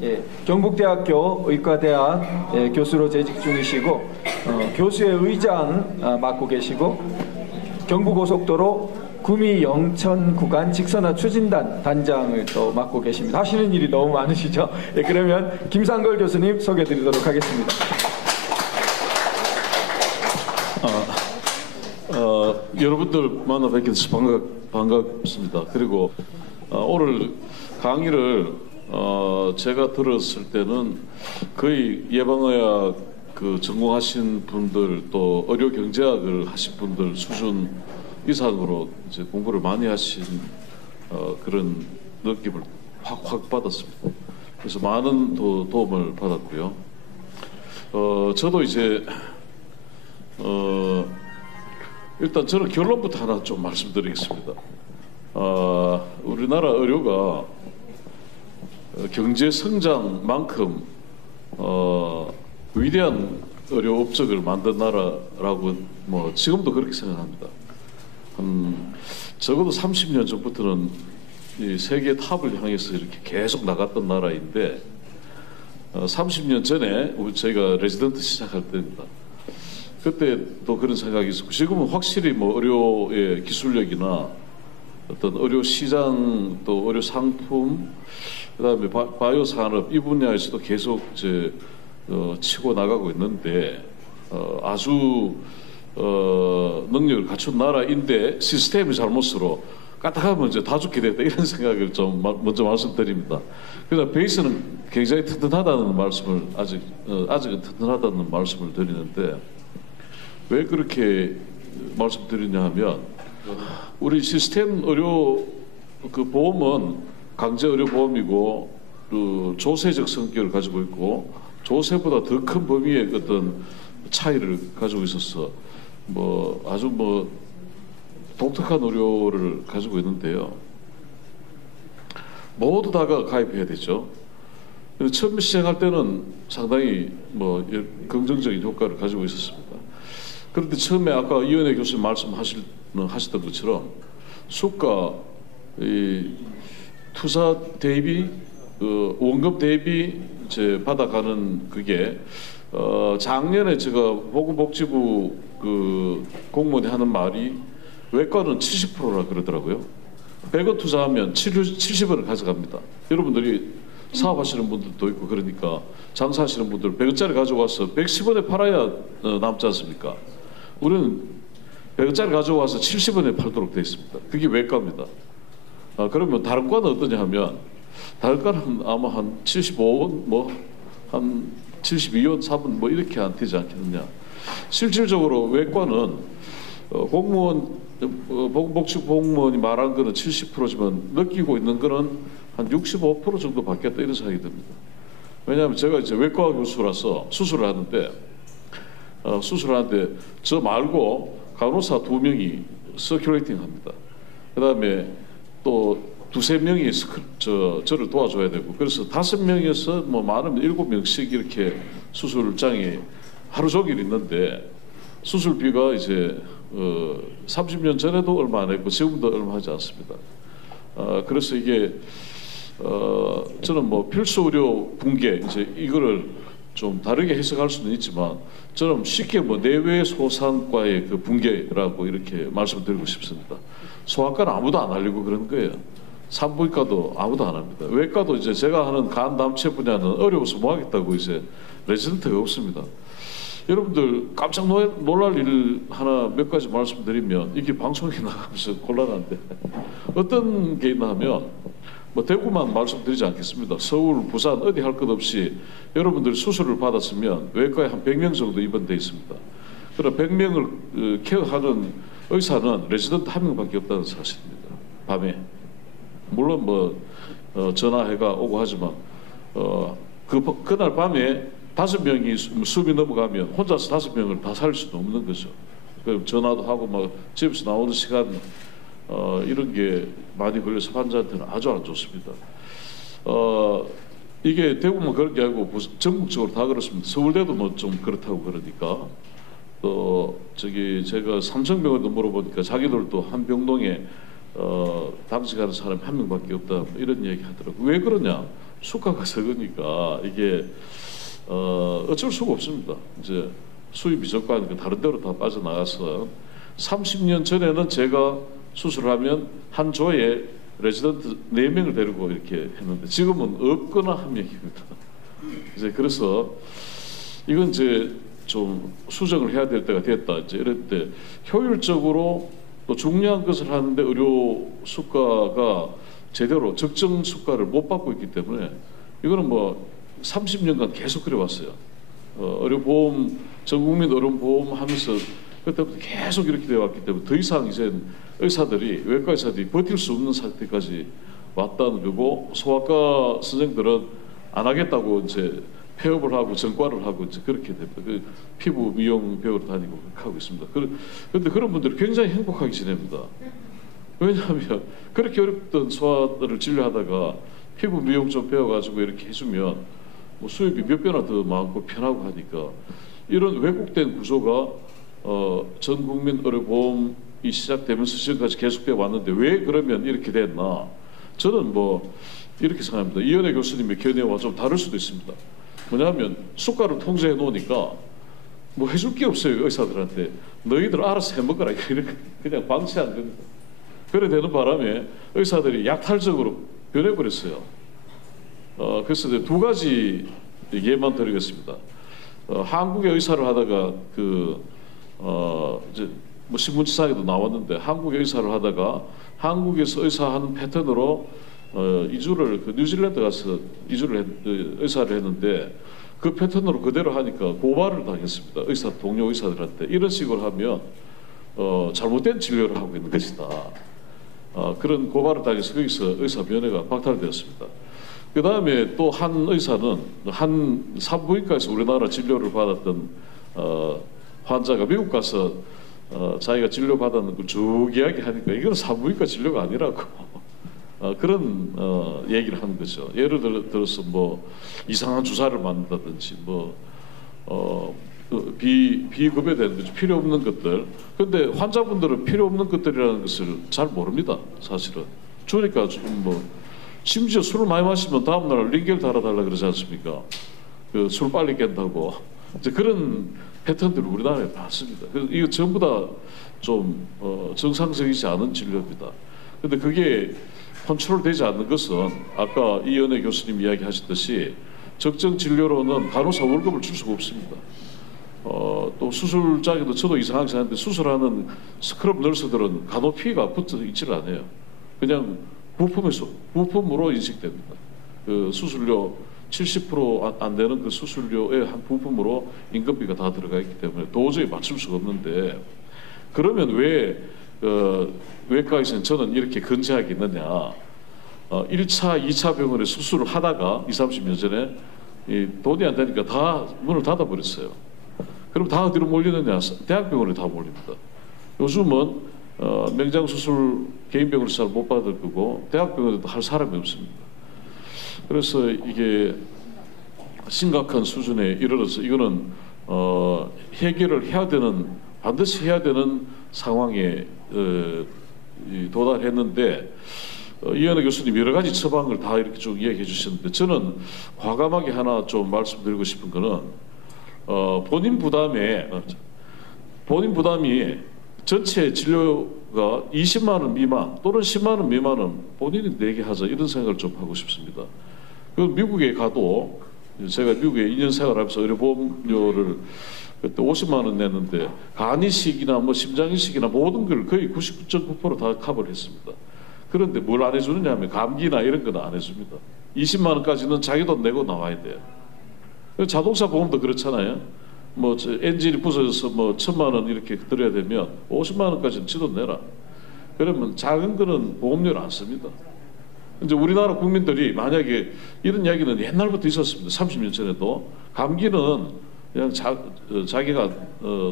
예, 경북대학교 의과대학 교수로 재직 중이시고 교수의 의장 맡고 계시고 경부고속도로 구미 영천 구간 직선화 추진단 단장을 또 맡고 계십니다. 하시는 일이 너무 많으시죠? 예, 그러면 김상걸 교수님 소개드리도록 하겠습니다. 여러분들 만나 뵙게 돼서 반갑습니다. 그리고 오늘 강의를 제가 들었을 때는 거의 예방의학 전공하신 분들 또 의료경제학을 하신 분들 수준 이상으로 이제 공부를 많이 하신 그런 느낌을 확 받았습니다. 그래서 많은 도움을 받았고요. 저도 이제 일단 저는 결론부터 하나 좀 말씀드리겠습니다. 우리나라 의료가 경제 성장만큼 위대한 의료 업적을 만든 나라라고 뭐 지금도 그렇게 생각합니다. 적어도 30년 전부터는 이 세계 탑을 향해서 이렇게 계속 나갔던 나라인데 30년 전에 저희가 레지던트 시작할 때입니다. 그때 또 그런 생각이 있었고 지금은 확실히 뭐 의료의 기술력이나 어떤 의료 시장 또 의료 상품 그다음에 바이오 산업 이 분야에서도 계속 이제 치고 나가고 있는데 아주 능력을 갖춘 나라인데 시스템의 잘못으로 까딱하면 이제 다 죽게 됐다 이런 생각을 좀 먼저 말씀드립니다. 그래서 베이스는 굉장히 튼튼하다는 말씀을 아직은 튼튼하다는 말씀을 드리는데 왜 그렇게 말씀드리냐 하면 우리 시스템 의료 보험은 강제 의료 보험이고 조세적 성격을 가지고 있고 조세보다 더 큰 범위의 어떤 차이를 가지고 있어서 뭐 아주 뭐 독특한 의료를 가지고 있는데요. 모두 다가 가입해야 되죠. 처음 시작할 때는 상당히 뭐 긍정적인 효과를 가지고 있었습니다. 그런데 처음에 아까 이현애 교수님 말씀하셨던 것처럼 수가 투자 대비 원금 대비 이제 받아가는 그게 작년에 제가 보건복지부 공무원이 하는 말이 외과는 70%라 그러더라고요. 100원 투자하면 70원을 가져갑니다. 여러분들이 사업하시는 분들도 있고 그러니까 장사하시는 분들 100원짜리 가져와서 110원에 팔아야 남지 않습니까? 우리는 100원짜리 가져와서 70원에 팔도록 되어 있습니다. 그게 외과입니다. 그러면 다른 과는 어떠냐 하면 다른 과는 아마 한 75원 뭐 한 72원 4분 뭐 이렇게 안 되지 않겠느냐. 실질적으로 외과는 공무원 보건복지부 공무원이 말한 거는 70%지만 느끼고 있는 거는 한 65% 정도 받겠다 이런 생각이 듭니다. 왜냐하면 제가 이제 외과 교수라서 수술을 하는데 저 말고 간호사 2명이 서큘레이팅 합니다. 그 다음에 또 2~3명이 저를 도와줘야 되고 그래서 5명에서 뭐 많으면 7명씩 이렇게 수술장에 하루 종일 있는데 수술비가 이제 30년 전에도 얼마 안 했고 지금도 얼마 하지 않습니다. 그래서 이게 저는 뭐 필수 의료 붕괴 이제 이거를 좀 다르게 해석할 수는 있지만 저는 쉽게 뭐 내외소산과의 그 붕괴라고 이렇게 말씀드리고 싶습니다. 소아과는 아무도 안 알리고 그런 거예요. 산부인과도 아무도 안 합니다. 외과도 이제 제가 하는 간 남체 분야는 어려워서 뭐 하겠다고 이제 레지던트가 없습니다. 여러분들 깜짝 놀랄 일 하나 몇 가지 말씀드리면 이게 방송에 나가면서 곤란한데 어떤 게 있나 하면 뭐 대구만 말씀드리지 않겠습니다. 서울, 부산 어디 할 것 없이 여러분들 수술을 받았으면 외과에 한 100명 정도 입원돼 있습니다. 그럼 100명을 케어하는 의사는 레지던트 1명밖에 없다는 사실입니다. 밤에 물론 뭐 전화해가 오고 하지만 그날 밤에 5명이 숨이 넘어가면 혼자서 5명을 다 살릴 수도 없는 거죠. 그럼 전화도 하고 막 집에서 나오는 시간 이런 게 많이 걸려서 환자한테는 아주 안 좋습니다. 이게 대구만 그런 게 아니고 전국적으로 다 그렇습니다. 서울대도 뭐 좀 그렇다고 그러니까 또 제가 삼성병원도 물어보니까 자기들도 한 병동에 당직하는 사람이 한 명밖에 없다 뭐 이런 얘기 하더라고요. 왜 그러냐? 수가가 적으니까 이게 어쩔 수가 없습니다. 이제 수입이 적고 하니까 다른 데로 다 빠져나가서 30년 전에는 제가 수술하면 한 조에 레지던트 4명을 데리고 이렇게 했는데 지금은 없거나 한 명입니다. 이제 그래서 이건 이제 좀 수정을 해야 될 때가 됐다. 이제 이럴 때 효율적으로 또 중요한 것을 하는데 의료 수가가 제대로 적정 수가를 못 받고 있기 때문에 이거는 뭐 30년간 계속 그래 왔어요. 의료보험 전국민 의료보험 하면서 그때부터 계속 이렇게 되어 왔기 때문에 더 이상 이제 의사들이 외과 의사들이 버틸 수 없는 상태까지 왔다는 거고 소아과 선생들은 안 하겠다고 이제 폐업을 하고 전과를 하고 이제 그렇게 됩니다. 그 피부 미용 배우러 다니고 그렇게 하고 있습니다. 그런데 그런 분들이 굉장히 행복하게 지냅니다. 왜냐하면 그렇게 어렵던 소아들을 진료하다가 피부 미용 좀 배워가지고 이렇게 해주면 뭐 수입이 몇 배나 더 많고 편하고 하니까 이런 왜곡된 구조가 전 국민 의료보험이 시작되면서 지금까지 계속되어 왔는데 왜 그러면 이렇게 됐나? 저는 뭐 이렇게 생각합니다. 이현애 교수님의 견해와 좀 다를 수도 있습니다. 뭐냐면 수가를 통제해 놓으니까 뭐 해줄 게 없어요. 의사들한테 너희들 알아서 해먹어라 이렇게 그냥 방치한 겁니다. 그래 되는 바람에 의사들이 약탈적으로 변해버렸어요. 그래서 이제 두 가지 예만 드리겠습니다. 한국의 의사를 하다가 이제 뭐 신문지상에도 나왔는데 한국의 의사를 하다가 한국에서 의사하는 패턴으로 이주를 뉴질랜드 가서 의사를 했는데 그 패턴으로 그대로 하니까 고발을 당했습니다. 의사 동료 의사들한테 이런 식으로 하면 잘못된 진료를 하고 있는 것이다. 그런 고발을 당해서 거기서 의사 면회가 박탈되었습니다. 그 다음에 또 한 의사는 한 산부인과에서 우리나라 진료를 받았던 환자가 미국 가서 자기가 진료받았는 걸 쭉 이야기하니까 이건 산부인과 진료가 아니라고 그런 얘기를 하는 거죠. 예를 들어서 뭐 이상한 주사를 맞는다든지 뭐 비급여되는 거죠. 필요 없는 것들. 근데 환자분들은 필요 없는 것들이라는 것을 잘 모릅니다. 사실은. 그러니까 뭐 심지어 술을 많이 마시면 다음날 링겔 달아달라 그러지 않습니까? 그 술 빨리 깬다고. 이제 그런 패턴들이 우리나라에 많습니다. 그래서 이거 전부 다 좀 정상적이지 않은 진료입니다. 근데 그게 컨트롤되지 않는 것은 아까 이현애 교수님 이야기하셨듯이 적정 진료로는 간호사 월급을 줄 수가 없습니다. 또 수술장에도 저도 이상하게 생각하는데 수술하는 스크럽 널스들은 간호피가 붙어 있지를 않아요. 그냥 부품으로 인식됩니다. 그 수술료 70% 안 되는 그 수술료의 한 부품으로 임금비가 다 들어가 있기 때문에 도저히 맞출 수가 없는데 그러면 왜 외과에서는 저는 이렇게 건재하겠느냐? 1차, 2차 병원에 수술을 하다가 20, 30년 전에 돈이 안 되니까 다 문을 닫아버렸어요. 그럼 다 어디로 몰리느냐? 대학병원에 다 몰립니다. 요즘은 명장 수술 개인 병원에서 잘 못 받을 거고 대학병원에도 할 사람이 없습니다. 그래서 이게 심각한 수준에 이르러서 이거는 해결을 해야 되는 반드시 해야 되는 상황에 도달했는데 이현애 교수님 여러 가지 처방을 다 이렇게 쭉 이야기해 주셨는데 저는 과감하게 하나 좀 말씀드리고 싶은 거는 본인 부담이 전체 진료가 20만 원 미만 또는 10만 원 미만은 본인이 내게 하자 이런 생각을 좀 하고 싶습니다. 그 미국에 가도 제가 미국에 2년 생활하면서 의료보험료를 그때 50만 원 냈는데 간 이식이나 뭐 심장 이식이나 모든 걸 거의 99.9% 다 커버를 했습니다. 그런데 뭘 안 해주느냐 하면 감기나 이런 건 안 해줍니다. 20만 원까지는 자기 돈 내고 나와야 돼요. 자동차 보험도 그렇잖아요. 뭐 엔진이 부서져서 뭐 1,000만 원 이렇게 들어야 되면 50만 원까지는 지 돈 내라. 그러면 작은 거는 보험료를 안 씁니다. 이제 우리나라 국민들이 만약에 이런 이야기는 옛날부터 있었습니다. 30년 전에도 감기는 그냥 자기가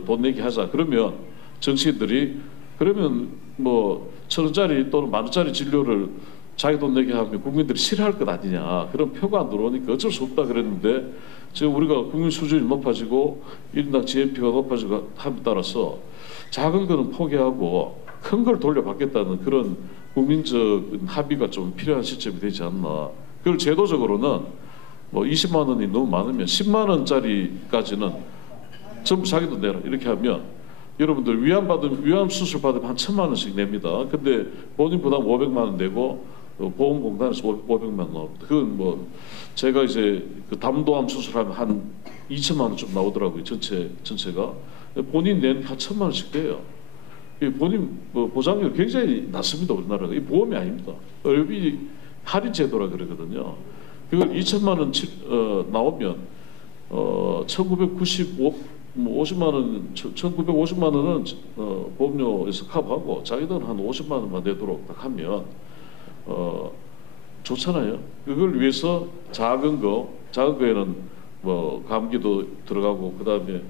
돈 내기 하자. 그러면 정치인들이 그러면 뭐 1,000원짜리 또는 10,000원짜리 진료를 자기 돈 내게 하면 국민들이 싫어할 것 아니냐. 그런 표가 안 들어오니까 어쩔 수 없다 그랬는데 지금 우리가 국민 수준이 높아지고 1인당 GNP가 높아지고 함에 따라서 작은 거는 포기하고 큰 걸 돌려받겠다는 그런 국민적 합의가 좀 필요한 시점이 되지 않나. 그걸 제도적으로는 뭐 20만 원이 너무 많으면 10만 원짜리까지는 전부 자기도 내라 이렇게 하면 여러분들 위암 수술 받으면 한 1,000만 원씩 냅니다. 근데 본인 부담 500만 원 내고 보험공단에서 500만 원 나옵니다. 그건 뭐 제가 이제 그 담도암 수술하면 한 2천만 원 좀 나오더라고요. 전체가 본인 낸 한 1,000만 원씩 돼요. 본인 뭐 보장률 굉장히 낮습니다. 우리나라가 이 보험이 아닙니다. 의료비 할인 제도라 그러거든요. 그걸 2천만 원 나오면 50만 원, 1,950만 원은 보험료에서 커버하고 자기들은 한 50만 원만 내도록 딱 하면 좋잖아요. 그걸 위해서 작은 거에는 뭐 감기도 들어가고 그다음에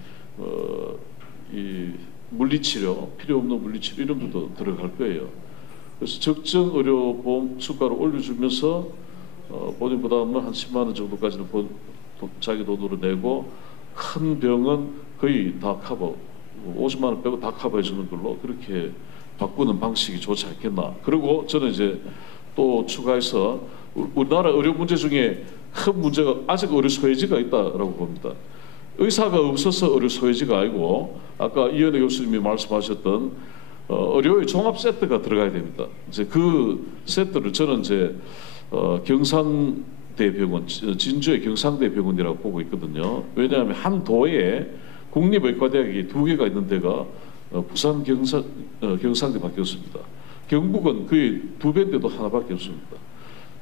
이 물리치료 필요 없는 물리치료 이런 것도 들어갈 거예요. 그래서 적정 의료보험 수가를 올려주면서 본인 부담은 한 10만 원 정도까지는 자기 돈으로 내고 큰 병은 거의 다 커버 50만 원 빼고 다 커버해 주는 걸로 그렇게 바꾸는 방식이 좋지 않겠나. 그리고 저는 이제 또 추가해서 우리나라 의료 문제 중에 큰 문제가 아직 의료 소외지가 있다라고 봅니다. 의사가 없어서 의료 소외지가 아니고 아까 이현애 교수님이 말씀하셨던 의료의 종합 세트가 들어가야 됩니다. 이제 그 세트를 저는 이제 경상대병원, 진주의 경상대병원이라고 보고 있거든요. 왜냐하면 한 도에 국립의과대학이 2개가 있는 데가 부산 경상대밖에 없습니다. 경북은 거의 2배인데도 하나밖에 없습니다.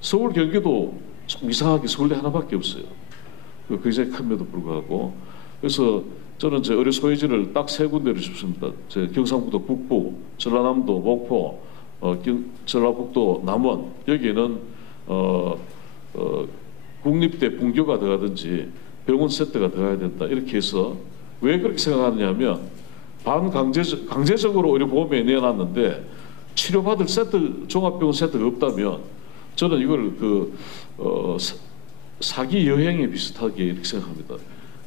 서울 경기도 좀 이상하게 서울대 하나밖에 없어요. 굉장히 큰데도 불구하고. 그래서 저는 제 의료 소외지를 딱 3군데를 줍습니다. 제 경상북도 북부, 전라남도 목포, 전라북도 남원 여기에는 국립대 분교가 들어가든지 병원 세트가 들어가야 된다 이렇게 해서 왜 그렇게 생각하느냐면 강제적으로 의료보험에 내놨는데 치료받을 세트 종합병원 세트가 없다면 저는 이걸 사기 여행에 비슷하게 이렇게 생각합니다.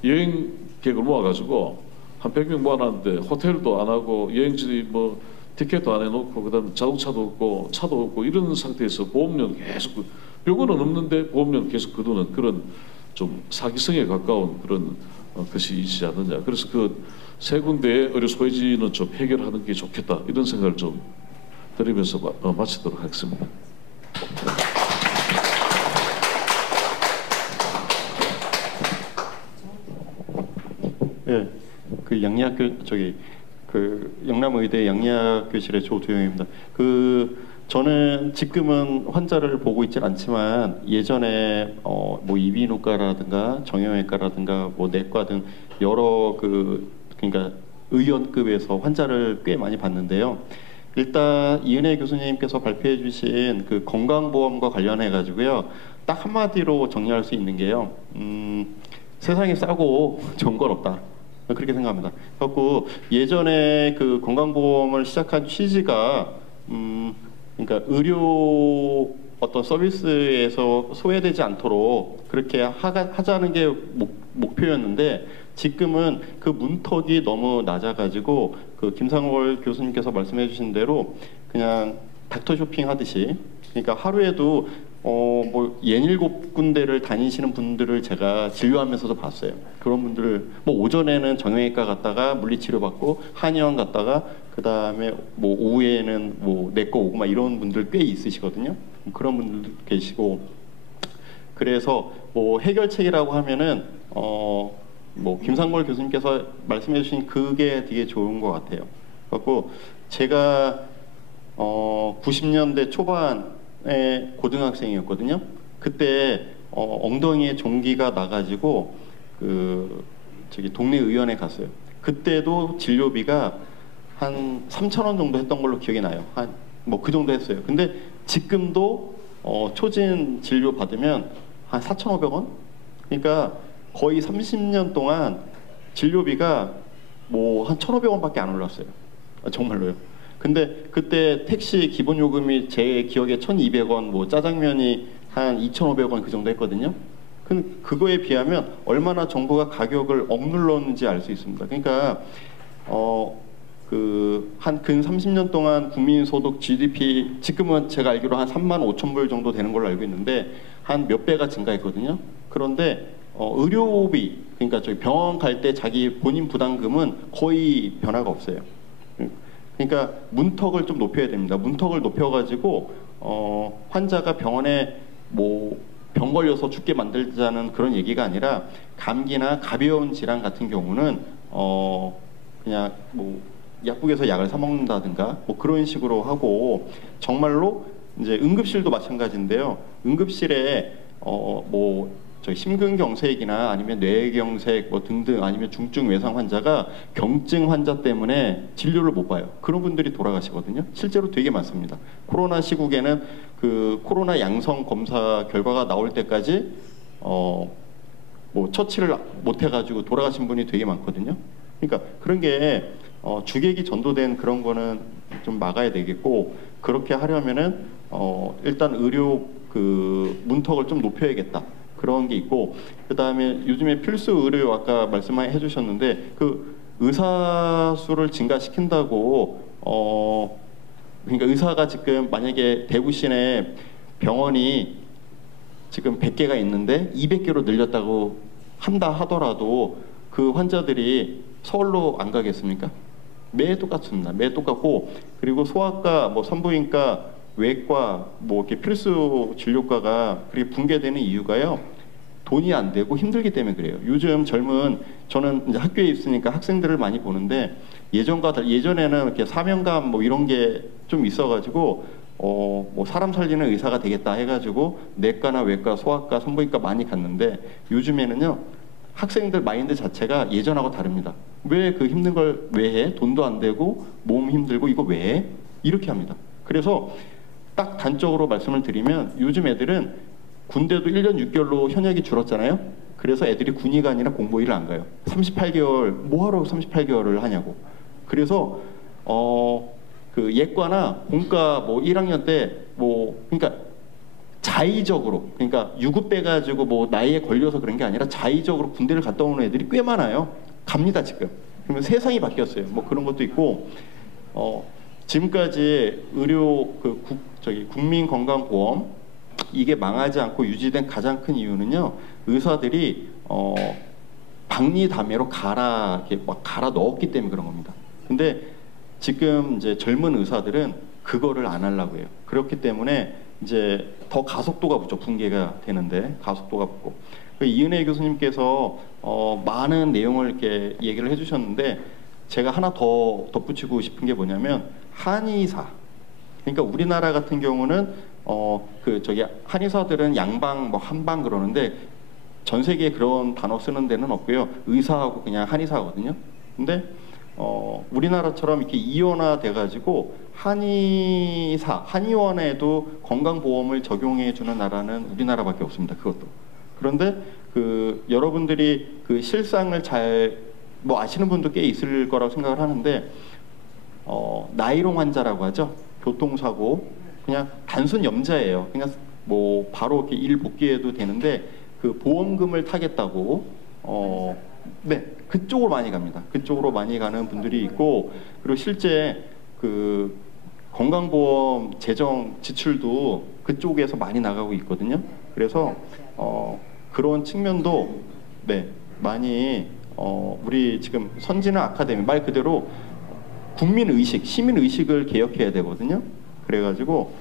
여행객을 모아가지고 한 100명 모아놨는데 호텔도 안 하고 여행지 뭐 티켓도 안 해놓고 그다음 자동차도 없고 차도 없고 이런 상태에서 보험료 계속 병원은 없는데 보험료 계속 거두는 그런 좀 사기성에 가까운 그런 것이 있지 않느냐. 그래서 그 3군데의 의료 소외지는 좀 해결하는 게 좋겠다 이런 생각을 좀 드리면서 마치도록 하겠습니다. 네, 그 양리학교 영남의대 양리학교실의 조두영입니다. 저는 지금은 환자를 보고 있진 않지만 예전에 뭐 이비인후과라든가 정형외과라든가 뭐 내과 등 여러 그러니까 의원급에서 환자를 꽤 많이 봤는데요. 일단 이은혜 교수님께서 발표해 주신 그 건강보험과 관련해 가지고요. 딱 한마디로 정리할 수 있는 게요. 세상에 싸고 좋은 건 없다. 그렇게 생각합니다. 그래서 예전에 그 건강보험을 시작한 취지가 그러니까 의료 어떤 서비스에서 소외되지 않도록 그렇게 하자는 게 목표였는데 지금은 그 문턱이 너무 낮아가지고 그 김상월 교수님께서 말씀해주신 대로 그냥 닥터 쇼핑 하듯이 그러니까 하루에도 뭐 67군데를 다니시는 분들을 제가 진료하면서도 봤어요. 그런 분들을 뭐 오전에는 정형외과 갔다가 물리치료 받고 한의원 갔다가 그 다음에 뭐 오후에는 뭐 내과 오고 막 이런 분들 꽤 있으시거든요. 그런 분들도 계시고 그래서 뭐 해결책이라고 하면은 뭐 김상걸 교수님께서 말씀해주신 그게 되게 좋은 것 같아요. 그래서 제가 90년대 초반에 고등학생이었거든요. 그때 엉덩이에 종기가 나가지고 저기 동네 의원에 갔어요. 그때도 진료비가 한 3,000원 정도 했던 걸로 기억이 나요. 한 뭐 그 정도 했어요. 근데 지금도 초진 진료 받으면 한 4,500원? 그러니까 거의 30년 동안 진료비가 뭐 한 1,500원밖에 안 올랐어요. 정말로요. 근데 그때 택시 기본 요금이 제 기억에 1,200원, 뭐 짜장면이 한 2,500원 그 정도 했거든요. 그거에 비하면 얼마나 정부가 가격을 억눌렀는지 알 수 있습니다. 그러니까 한 근 30년 동안 국민소득 GDP 지금은 제가 알기로 한 3만 5천 불 정도 되는 걸로 알고 있는데 한 몇 배가 증가했거든요. 그런데 의료비 그러니까 저기 병원 갈 때 자기 본인 부담금은 거의 변화가 없어요. 그러니까 문턱을 좀 높여야 됩니다. 문턱을 높여가지고 환자가 병원에 뭐 병 걸려서 죽게 만들자는 그런 얘기가 아니라 감기나 가벼운 질환 같은 경우는 그냥 뭐 약국에서 약을 사 먹는다든가 뭐 그런 식으로 하고 정말로 이제 응급실도 마찬가지인데요. 응급실에 뭐 저희 심근경색이나 아니면 뇌경색 뭐 등등 아니면 중증 외상 환자가 경증 환자 때문에 진료를 못 봐요. 그런 분들이 돌아가시거든요. 실제로 되게 많습니다. 코로나 시국에는 그 코로나 양성 검사 결과가 나올 때까지 뭐 처치를 못 해가지고 돌아가신 분이 되게 많거든요. 그러니까 그런 게 주객이 전도된 그런 거는 좀 막아야 되겠고 그렇게 하려면은 일단 의료 그 문턱을 좀 높여야겠다. 그런 게 있고 그다음에 요즘에 필수 의료 아까 말씀해 주셨는데 그 의사 수를 증가시킨다고 그러니까 의사가 지금 만약에 대구 시내 병원이 지금 100개가 있는데 200개로 늘렸다고 한다 하더라도 그 환자들이 서울로 안 가겠습니까? 매일 똑같습니다. 매일 똑같고 그리고 소아과, 뭐 산부인과, 외과, 뭐 이렇게 필수 진료과가 그렇게 붕괴되는 이유가요. 돈이 안 되고 힘들기 때문에 그래요. 요즘 젊은 저는 이제 학교에 있으니까 학생들을 많이 보는데 예전에는 이렇게 사명감 뭐 이런 게 좀 있어가지고 뭐 사람 살리는 의사가 되겠다 해가지고 내과나 외과, 소아과, 산부인과 많이 갔는데 요즘에는요. 학생들 마인드 자체가 예전하고 다릅니다. 왜 그 힘든 걸 왜 해? 돈도 안 되고 몸 힘들고 이거 왜 해? 이렇게 합니다. 그래서 딱 단적으로 말씀을 드리면 요즘 애들은 군대도 1년 6개월로 현역이 줄었잖아요. 그래서 애들이 군의가 아니라 공보위를 안 가요. 38개월 뭐하러 38개월을 하냐고. 그래서 그 예과나 본과 뭐 1학년 때 뭐 그러니까 자의적으로 그러니까 유급돼 가지고 뭐 나이에 걸려서 그런 게 아니라 자의적으로 군대를 갔다 오는 애들이 꽤 많아요. 갑니다 지금. 그러면 세상이 바뀌었어요. 뭐 그런 것도 있고 지금까지 의료 국민건강보험 이게 망하지 않고 유지된 가장 큰 이유는요. 의사들이 박리담회로 이렇게 막 갈아 넣었기 때문에 그런 겁니다. 근데 지금 이제 젊은 의사들은 그거를 안 하려고 해요. 그렇기 때문에 이제 더 가속도가 붙죠. 붕괴가 되는데 가속도가 붙고 이은혜 교수님께서 많은 내용을 이렇게 얘기를 해주셨는데 제가 하나 더 덧붙이고 싶은 게 뭐냐면 한의사 그러니까 우리나라 같은 경우는 한의사들은 양방 뭐 한방 그러는데 전 세계에 그런 단어 쓰는 데는 없고요. 의사하고 그냥 한의사거든요. 근데 우리나라처럼 이렇게 이원화 돼가지고 한의원에도 건강보험을 적용해 주는 나라는 우리나라밖에 없습니다. 그것도. 그런데 여러분들이 그 실상을 잘 뭐 아시는 분도 꽤 있을 거라고 생각을 하는데 나이롱 환자라고 하죠. 교통사고 그냥 단순 염자예요. 그냥 뭐 바로 이렇게 일 복귀해도 되는데 그 보험금을 타겠다고 네 그쪽으로 많이 갑니다. 그쪽으로 많이 가는 분들이 있고 그리고 실제 그 건강보험 재정 지출도 그쪽에서 많이 나가고 있거든요. 그래서 그런 측면도 네 많이 우리 지금 선진화 아카데미 말 그대로 국민의식, 시민의식을 개혁해야 되거든요. 그래가지고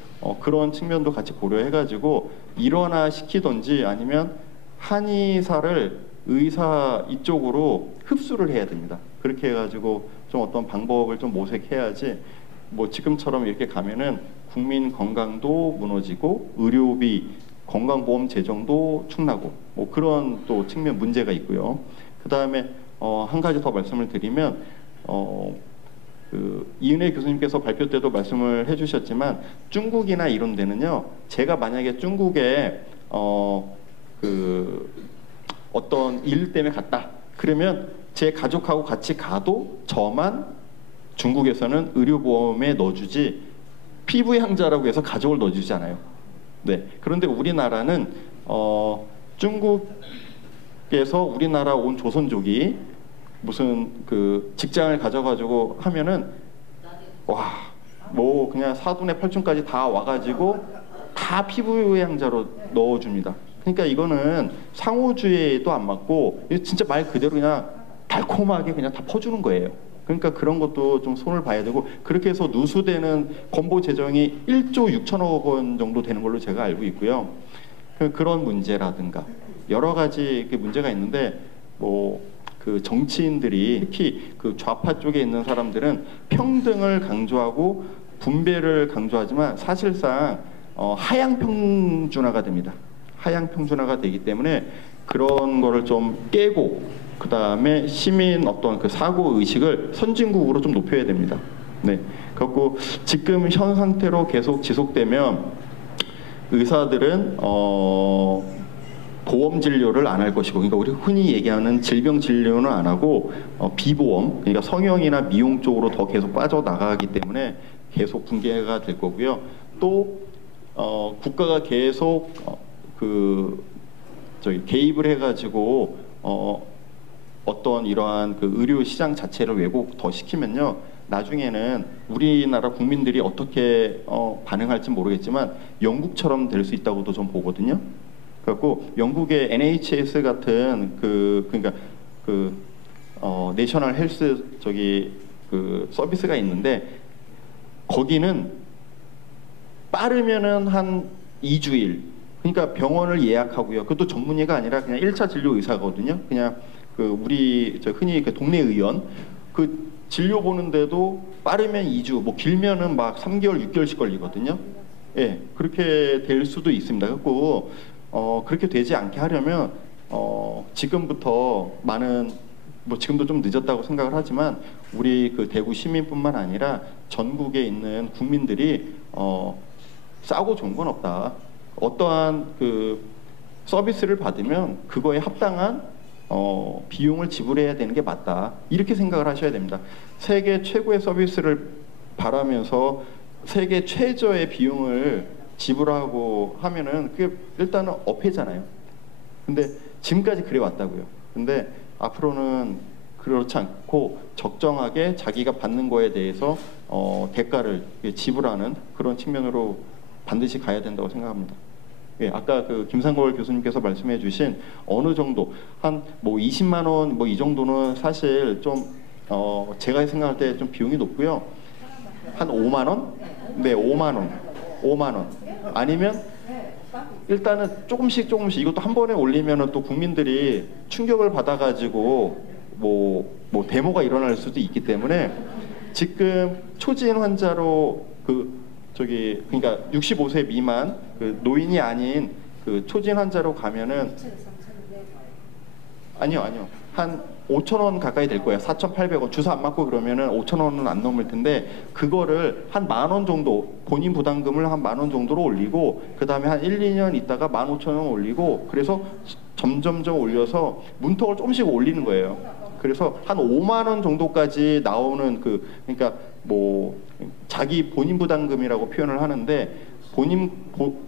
그런 측면도 같이 고려해가지고 일원화시키든지 아니면 한의사를 의사 이쪽으로 흡수를 해야 됩니다. 그렇게 해가지고 좀 어떤 방법을 좀 모색해야지 뭐 지금처럼 이렇게 가면은 국민 건강도 무너지고 의료비, 건강보험 재정도 축나고 뭐 그런 또 측면 문제가 있고요. 그 다음에 한 가지 더 말씀을 드리면 이은혜 교수님께서 발표 때도 말씀을 해주셨지만 중국이나 이런 데는요. 제가 만약에 중국에 어떤 일 때문에 갔다. 그러면 제 가족하고 같이 가도 저만 중국에서는 의료보험에 넣어주지 피부양자라고 해서 가족을 넣어주지 않아요. 네. 그런데 우리나라는 중국에서 우리나라 온 조선족이 무슨 그 직장을 가져가지고 하면은 와, 뭐 그냥 사둔의 팔촌까지 다 와가지고 다 피부 영양제로 넣어줍니다. 그러니까 이거는 상호주의에도 안 맞고 이거 진짜 말 그대로 그냥 달콤하게 그냥 다 퍼주는 거예요. 그러니까 그런 것도 좀 손을 봐야 되고, 그렇게 해서 누수되는 건보 재정이 1조 6천억 원 정도 되는 걸로 제가 알고 있고요. 그런 문제라든가 여러 가지 문제가 있는데, 뭐 그 정치인들이 특히 그 좌파 쪽에 있는 사람들은 평등을 강조하고 분배를 강조하지만 사실상 하향 평준화가 됩니다. 하향 평준화가 되기 때문에 그런 거를 좀 깨고, 그 다음에 시민 어떤 그 사고 의식을 선진국으로 좀 높여야 됩니다. 네, 그래갖고 지금 현 상태로 계속 지속되면 의사들은 보험 진료를 안 할 것이고, 그러니까 우리 흔히 얘기하는 질병 진료는 안 하고 비보험, 그러니까 성형이나 미용 쪽으로 더 계속 빠져나가기 때문에 계속 붕괴가 될 거고요. 또 국가가 계속 개입을 해가지고 어떤 이러한 그 의료 시장 자체를 왜곡 더 시키면요, 나중에는 우리나라 국민들이 어떻게 반응할지 모르겠지만 영국처럼 될 수 있다고도 좀 보거든요. 그래갖고 영국의 NHS 같은 그러니까 내셔널 헬스 그 서비스가 있는데, 거기는 빠르면은 한 2주일, 그러니까 병원을 예약하고요. 그것도 전문의가 아니라 그냥 1차 진료 의사거든요. 그냥 우리 흔히 동네 의원 그 진료 보는데도 빠르면 2주, 뭐 길면은 막 3개월, 6개월씩 걸리거든요. 예, 그렇게 될 수도 있습니다. 그래갖고 그렇게 되지 않게 하려면 지금부터 많은, 뭐 지금도 좀 늦었다고 생각을 하지만 우리 그 대구 시민뿐만 아니라 전국에 있는 국민들이 싸고 좋은 건 없다. 어떠한 그 서비스를 받으면 그거에 합당한 비용을 지불해야 되는 게 맞다. 이렇게 생각을 하셔야 됩니다. 세계 최고의 서비스를 바라면서 세계 최저의 비용을 지불하고 하면은 그게 일단은 어폐잖아요. 근데 지금까지 그래 왔다고요. 근데 앞으로는 그렇지 않고 적정하게 자기가 받는 거에 대해서 대가를 지불하는 그런 측면으로 반드시 가야 된다고 생각합니다. 예, 아까 그 김상걸 교수님께서 말씀해주신 어느 정도 한 뭐 20만 원 뭐 이 정도는 사실 좀 제가 생각할 때 좀 비용이 높고요. 한 5만 원? 네, 5만 원. 아니면 일단은 조금씩 이것도 한 번에 올리면은 또 국민들이 충격을 받아가지고 뭐 데모가 일어날 수도 있기 때문에 지금 초지인 환자로 그러니까 65세 미만 그 노인이 아닌 그 초진 환자로 가면은 아니요. 한 5,000원 가까이 될 거예요. 4,800원. 주사 안 맞고 그러면은 5,000원은 안 넘을 텐데, 그거를 한 10,000원 정도, 본인 부담금을 한 10,000원 정도로 올리고, 그 다음에 한 1, 2년 있다가 15,000원 올리고, 그래서 점점점 올려서 문턱을 조금씩 올리는 거예요. 그래서 한 5만 원 정도까지 나오는 그러니까 뭐 자기 본인 부담금이라고 표현을 하는데,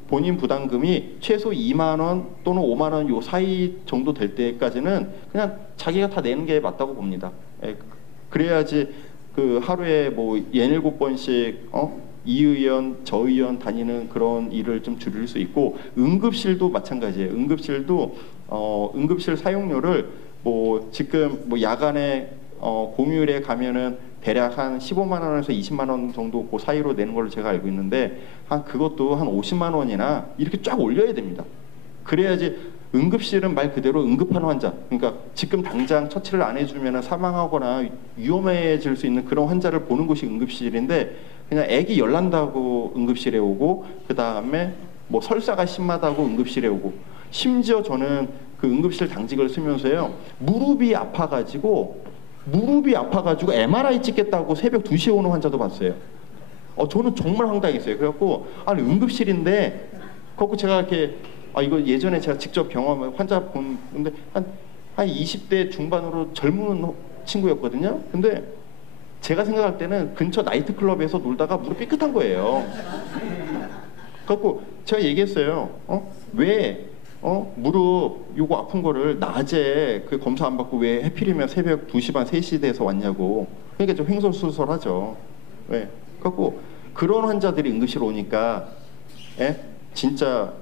본인 부담금이 최소 2만 원 또는 5만 원 요 사이 정도 될 때까지는 그냥 자기가 다 내는 게 맞다고 봅니다. 예, 그래야지 그 하루에 뭐 67번씩 이 의원 저 의원 다니는 그런 일을 좀 줄일 수 있고, 응급실도 마찬가지예요. 응급실도 응급실 사용료를 뭐 지금 뭐 야간에 공휴일에 가면은 대략 한 15만 원에서 20만 원 정도 그 사이로 내는 걸로 제가 알고 있는데, 그것도 한 50만 원이나 이렇게 쫙 올려야 됩니다. 그래야지 응급실은 말 그대로 응급한 환자, 그러니까 지금 당장 처치를 안 해주면 사망하거나 위험해질 수 있는 그런 환자를 보는 곳이 응급실인데, 그냥 애기 열 난다고 응급실에 오고, 그 다음에 뭐 설사가 심하다고 응급실에 오고, 심지어 저는 그 응급실 당직을 쓰면서요, 무릎이 아파가지고 MRI 찍겠다고 새벽 2시에 오는 환자도 봤어요. 저는 정말 황당했어요. 그래갖고 아니 응급실인데, 그래갖고 제가 이렇게 이거 예전에 제가 직접 경험한 환자 보는데 한 20대 중반으로 젊은 친구였거든요. 근데 제가 생각할 때는 근처 나이트클럽에서 놀다가 무릎 삐끗한 거예요. 그래갖고 제가 얘기했어요. 왜 무릎 요거 아픈 거를 낮에 그 검사 안 받고 왜 하필이면 새벽 2시 반 3시 돼서 왔냐고. 그러니까 좀 횡설수설하죠. 왜? 그래갖고 그런 환자들이 응급실 오니까 진짜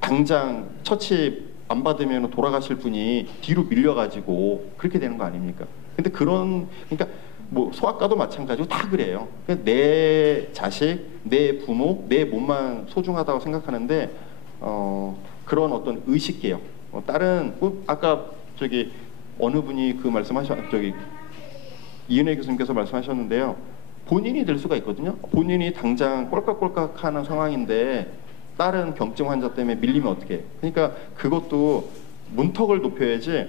당장 처치 안 받으면 돌아가실 분이 뒤로 밀려가지고 그렇게 되는 거 아닙니까? 근데 그러니까 뭐 소아과도 마찬가지고 다 그래요. 그러니까 내 자식, 내 부모, 내 몸만 소중하다고 생각하는데 그런 어떤 의식이에요. 다른 아까 저기 어느 분이 그 이은혜 교수님께서 말씀하셨는데요. 본인이 될 수가 있거든요. 본인이 당장 꼴깍꼴깍하는 상황인데 다른 경증 환자 때문에 밀리면 어떡해. 그러니까 그것도 문턱을 높여야지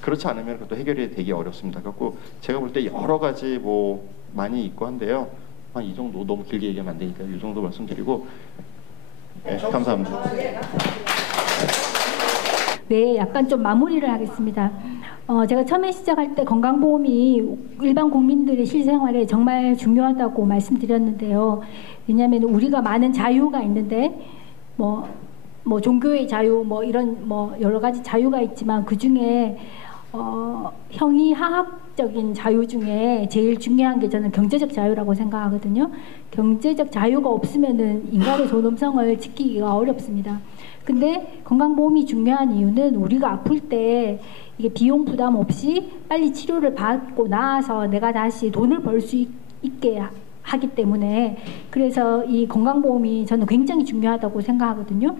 그렇지 않으면 그것도 해결이 되기 어렵습니다. 그래서 제가 볼 때 여러 가지 뭐 많이 있고 한데요. 한 이 정도 너무 길게 얘기하면 안 되니까 이 정도 말씀드리고 네, 감사합니다. 네, 약간 좀 마무리를 하겠습니다. 제가 처음에 시작할 때 건강보험이 일반 국민들의 실생활에 정말 중요하다고 말씀드렸는데요. 왜냐하면 우리가 많은 자유가 있는데 뭐 종교의 자유 이런 여러 가지 자유가 있지만 그 중에 형이하학적인 자유 중에 제일 중요한 게 저는 경제적 자유라고 생각하거든요. 경제적 자유가 없으면은 인간의 존엄성을 지키기가 어렵습니다. 근데 건강보험이 중요한 이유는 우리가 아플 때 이게 비용 부담 없이 빨리 치료를 받고 나서 내가 다시 돈을 벌 수 있게 하기 때문에 그래서 이 건강보험이 저는 굉장히 중요하다고 생각하거든요.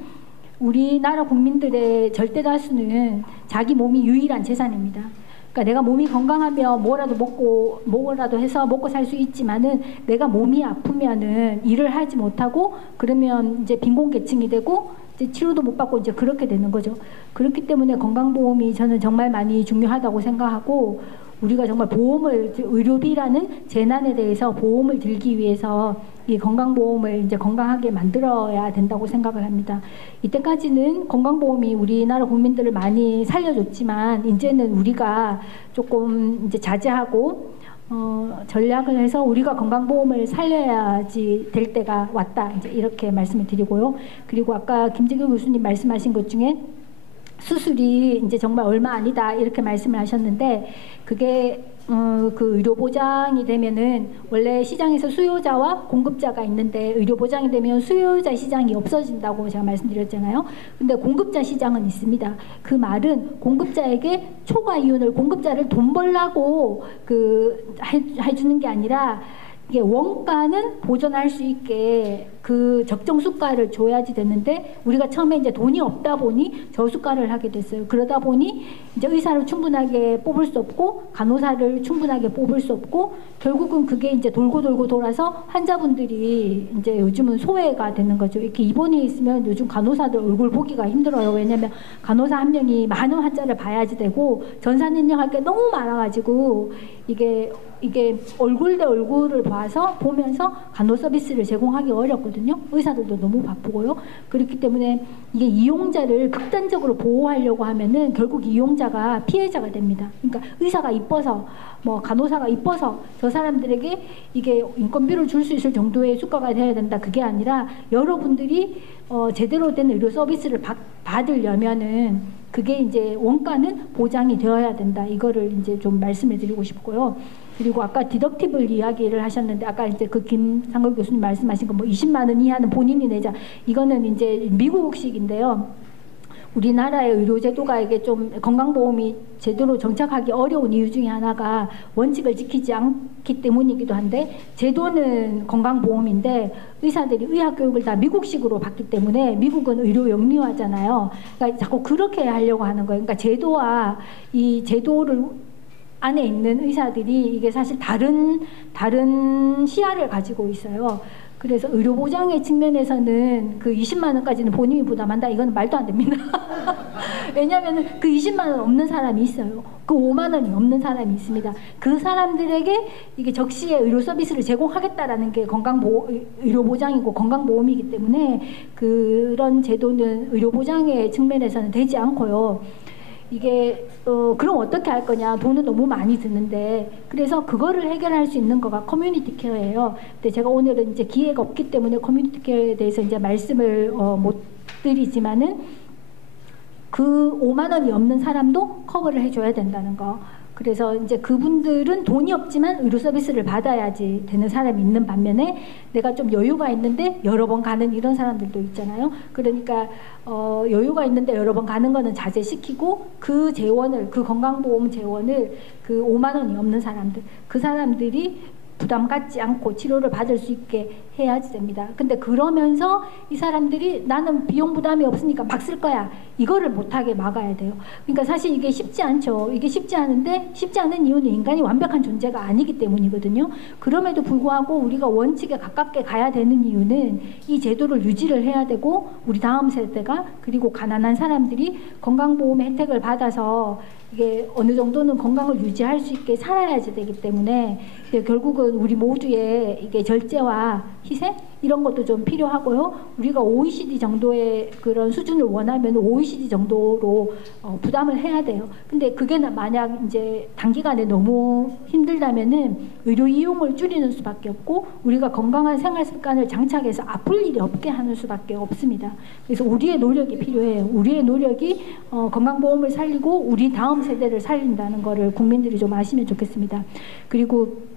우리나라 국민들의 절대 다수는 자기 몸이 유일한 재산입니다. 그러니까 내가 몸이 건강하면 뭐라도 해서 먹고 살 수 있지만은 내가 몸이 아프면은 일을 하지 못하고 그러면 이제 빈곤계층이 되고 이제 치료도 못 받고 이제 그렇게 되는 거죠. 그렇기 때문에 건강보험이 저는 정말 많이 중요하다고 생각하고 우리가 정말 의료비라는 재난에 대해서 보험을 들기 위해서 이 건강보험을 이제 건강하게 만들어야 된다고 생각을 합니다. 이때까지는 건강보험이 우리나라 국민들을 많이 살려줬지만 이제는 우리가 조금 이제 자제하고 전략을 해서 우리가 건강보험을 살려야지 될 때가 왔다. 이제 이렇게 말씀을 드리고요. 그리고 아까 김재규 교수님 말씀하신 것 중에 수술이 이제 정말 얼마 아니다 이렇게 말씀을 하셨는데 그게 그 의료보장이 되면은 원래 시장에서 수요자와 공급자가 있는데 의료보장이 되면 수요자 시장이 없어진다고 제가 말씀드렸잖아요. 근데 공급자 시장은 있습니다. 그 말은 공급자에게 초과 이윤을 공급자를 돈 벌라고 해주는 게 아니라 이게 원가는 보존할 수 있게 그 적정 수가를 줘야지 되는데 우리가 처음에 이제 돈이 없다 보니 저수가를 하게 됐어요. 그러다 보니 이제 의사를 충분하게 뽑을 수 없고 간호사를 충분하게 뽑을 수 없고 결국은 그게 이제 돌고 돌아서 환자분들이 이제 요즘은 소외가 되는 거죠. 이렇게 입원해 있으면 요즘 간호사들 얼굴 보기가 힘들어요. 왜냐면 간호사 한 명이 많은 환자를 봐야지 되고 전산인력할 게 너무 많아가지고 이게 얼굴 대 얼굴을 보면서 간호 서비스를 제공하기 어렵거든요. 의사들도 너무 바쁘고요. 그렇기 때문에 이게 이용자를 극단적으로 보호하려고 하면은 결국 이용자가 피해자가 됩니다. 그러니까 의사가 이뻐서 간호사가 이뻐서 저 사람들에게 이게 인건비를 줄 수 있을 정도의 수가가 되어야 된다. 그게 아니라 여러분들이 제대로 된 의료 서비스를 받으려면은 그게 이제 원가는 보장이 되어야 된다. 이거를 이제 좀 말씀을 드리고 싶고요. 그리고 아까 디덕티블 이야기를 하셨는데 아까 이제 그 김상걸 교수님 말씀하신 거 20만 원 이하는 본인이 내자. 이거는 이제 미국식인데요. 우리나라의 의료제도가 이게 좀 건강보험이 제대로 정착하기 어려운 이유 중에 하나가 원칙을 지키지 않기 때문이기도 한데 제도는 건강보험인데 의사들이 의학교육을 다 미국식으로 받기 때문에 미국은 의료 영리화잖아요. 그러니까 자꾸 그렇게 하려고 하는 거예요. 그러니까 제도와 이 제도를 안에 있는 의사들이 이게 사실 다른 시야를 가지고 있어요. 그래서 의료보장의 측면에서는 그 20만 원까지는 본인이 부담한다. 이건 말도 안 됩니다. 왜냐하면 그 20만 원 없는 사람이 있어요. 그 5만 원이 없는 사람이 있습니다. 그 사람들에게 이게 적시에 의료 서비스를 제공하겠다라는 게 의료보장이고 건강보험이기 때문에 그런 제도는 의료보장의 측면에서는 되지 않고요. 이게 그럼 어떻게 할 거냐. 돈은 너무 많이 드는데 그래서 그거를 해결할 수 있는 거가 커뮤니티 케어예요. 근데 제가 오늘은 이제 기회가 없기 때문에 커뮤니티 케어에 대해서 이제 말씀을 못 드리지만은 그 5만 원이 없는 사람도 커버를 해줘야 된다는 거. 그래서 이제 그분들은 돈이 없지만 의료 서비스를 받아야지 되는 사람이 있는 반면에 내가 좀 여유가 있는데 여러 번 가는 이런 사람들도 있잖아요. 그러니까 여유가 있는데 여러 번 가는 거는 자제시키고 그 재원을, 그 건강보험 재원을 그 5만 원이 없는 사람들, 그 사람들이 부담 갖지 않고 치료를 받을 수 있게 해야지 됩니다. 근데 그러면서 이 사람들이 나는 비용 부담이 없으니까 막 쓸 거야, 이거를 못하게 막아야 돼요. 그러니까 사실 이게 쉽지 않죠. 이게 쉽지 않은데, 쉽지 않은 이유는 인간이 완벽한 존재가 아니기 때문이거든요. 그럼에도 불구하고 우리가 원칙에 가깝게 가야 되는 이유는 이 제도를 유지를 해야 되고, 우리 다음 세대가, 그리고 가난한 사람들이 건강보험 혜택을 받아서 이게 어느 정도는 건강을 유지할 수 있게 살아야지 되기 때문에 결국은 우리 모두의 이게 절제와 희생 이런 것도 좀 필요하고요. 우리가 OECD 정도의 그런 수준을 원하면 OECD 정도로 부담을 해야 돼요. 근데 그게 만약 이제 단기간에 너무 힘들다면은 의료 이용을 줄이는 수밖에 없고, 우리가 건강한 생활 습관을 장착해서 아플 일이 없게 하는 수밖에 없습니다. 그래서 우리의 노력이 필요해요. 우리의 노력이 건강보험을 살리고 우리 다음 세대를 살린다는 거를 국민들이 좀 아시면 좋겠습니다. 그리고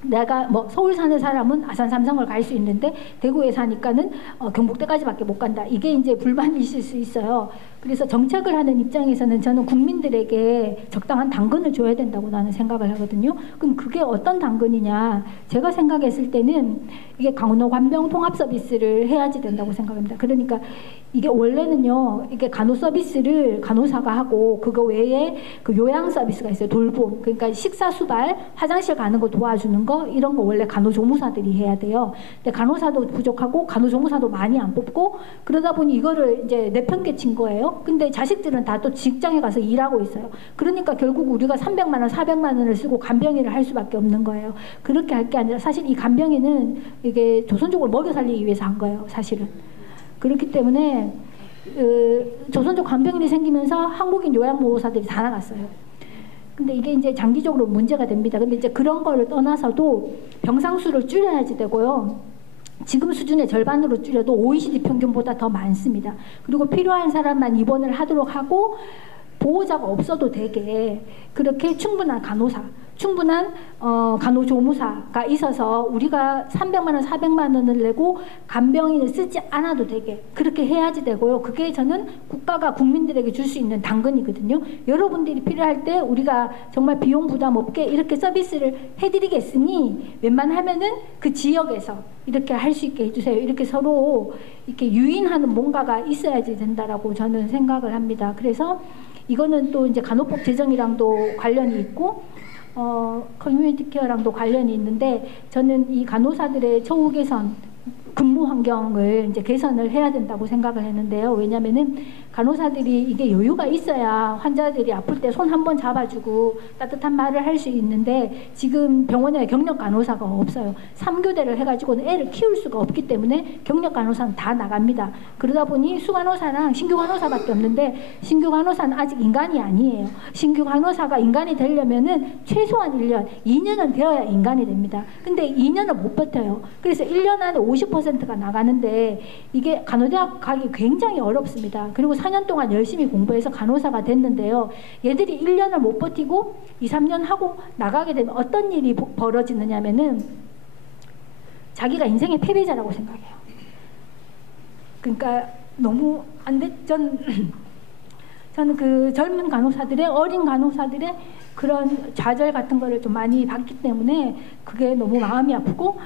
내가 뭐 서울 사는 사람은 아산 삼성을 갈 수 있는데 대구에 사니까는 경북대까지밖에 못 간다. 이게 이제 불만이 있을 수 있어요. 그래서 정책을 하는 입장에서는 저는 국민들에게 적당한 당근을 줘야 된다고 나는 생각을 하거든요. 그럼 그게 어떤 당근이냐? 제가 생각했을 때는 이게 간호 관병 통합 서비스를 해야지 된다고 생각합니다. 그러니까 이게 원래는요, 이게 간호 서비스를 간호사가 하고 그거 외에 그 요양 서비스가 있어요. 돌봄. 그러니까 식사 수발, 화장실 가는 거 도와주는 거, 이런 거 원래 간호조무사들이 해야 돼요. 근데 간호사도 부족하고 간호조무사도 많이 안 뽑고 그러다 보니 이거를 이제 내팽개친 거예요. 근데 자식들은 다 또 직장에 가서 일하고 있어요. 그러니까 결국 우리가 300만 원, 400만 원을 쓰고 간병인을 할 수밖에 없는 거예요. 그렇게 할 게 아니라 사실 이 간병인은 이게 조선족을 먹여 살리기 위해서 한 거예요. 사실은. 그렇기 때문에 조선족 간병인이 생기면서 한국인 요양보호사들이 다 나갔어요. 근데 이게 이제 장기적으로 문제가 됩니다. 근데 이제 그런 거를 떠나서도 병상수를 줄여야지 되고요. 지금 수준의 절반으로 줄여도 OECD 평균보다 더 많습니다. 그리고 필요한 사람만 입원을 하도록 하고 보호자가 없어도 되게 그렇게 충분한 간호사, 충분한 간호조무사가 있어서 우리가 300만 원, 400만 원을 내고 간병인을 쓰지 않아도 되게 그렇게 해야지 되고요. 그게 저는 국가가 국민들에게 줄 수 있는 당근이거든요. 여러분들이 필요할 때 우리가 정말 비용 부담 없게 이렇게 서비스를 해드리겠으니 웬만하면은 그 지역에서 이렇게 할 수 있게 해주세요. 이렇게 서로 이렇게 유인하는 뭔가가 있어야지 된다라고 저는 생각을 합니다. 그래서 이거는 또 이제 간호법 제정이랑도 관련이 있고 커뮤니티 케어랑도 관련이 있는데, 저는 이 간호사들의 처우 개선, 근무 환경을 이제 개선을 해야 된다고 생각을 했는데요. 왜냐면은 간호사들이 이게 여유가 있어야 환자들이 아플 때 손 한 번 잡아주고 따뜻한 말을 할 수 있는데, 지금 병원에 경력 간호사가 없어요. 3교대를 해가지고는 애를 키울 수가 없기 때문에 경력 간호사는 다 나갑니다. 그러다 보니 수간호사랑 신규 간호사밖에 없는데, 신규 간호사는 아직 인간이 아니에요. 신규 간호사가 인간이 되려면은 최소한 1년, 2년은 되어야 인간이 됩니다. 근데 2년을 못 버텨요. 그래서 1년 안에 50%가 나가는데 이게 간호대학 가기 굉장히 어렵습니다. 그리고 4년 동안 열심히 공부해서 간호사가 됐는데요. 얘들이 1년을 못 버티고 2, 3년 하고 나가게 되면 어떤 일이 벌어지느냐면은 자기가 인생의 패배자라고 생각해요. 그러니까 너무 안 돼. 저는 그 젊은 간호사들의, 어린 간호사들의 그런 좌절 같은 거를 좀 많이 봤기 때문에 그게 너무 마음이 아프고,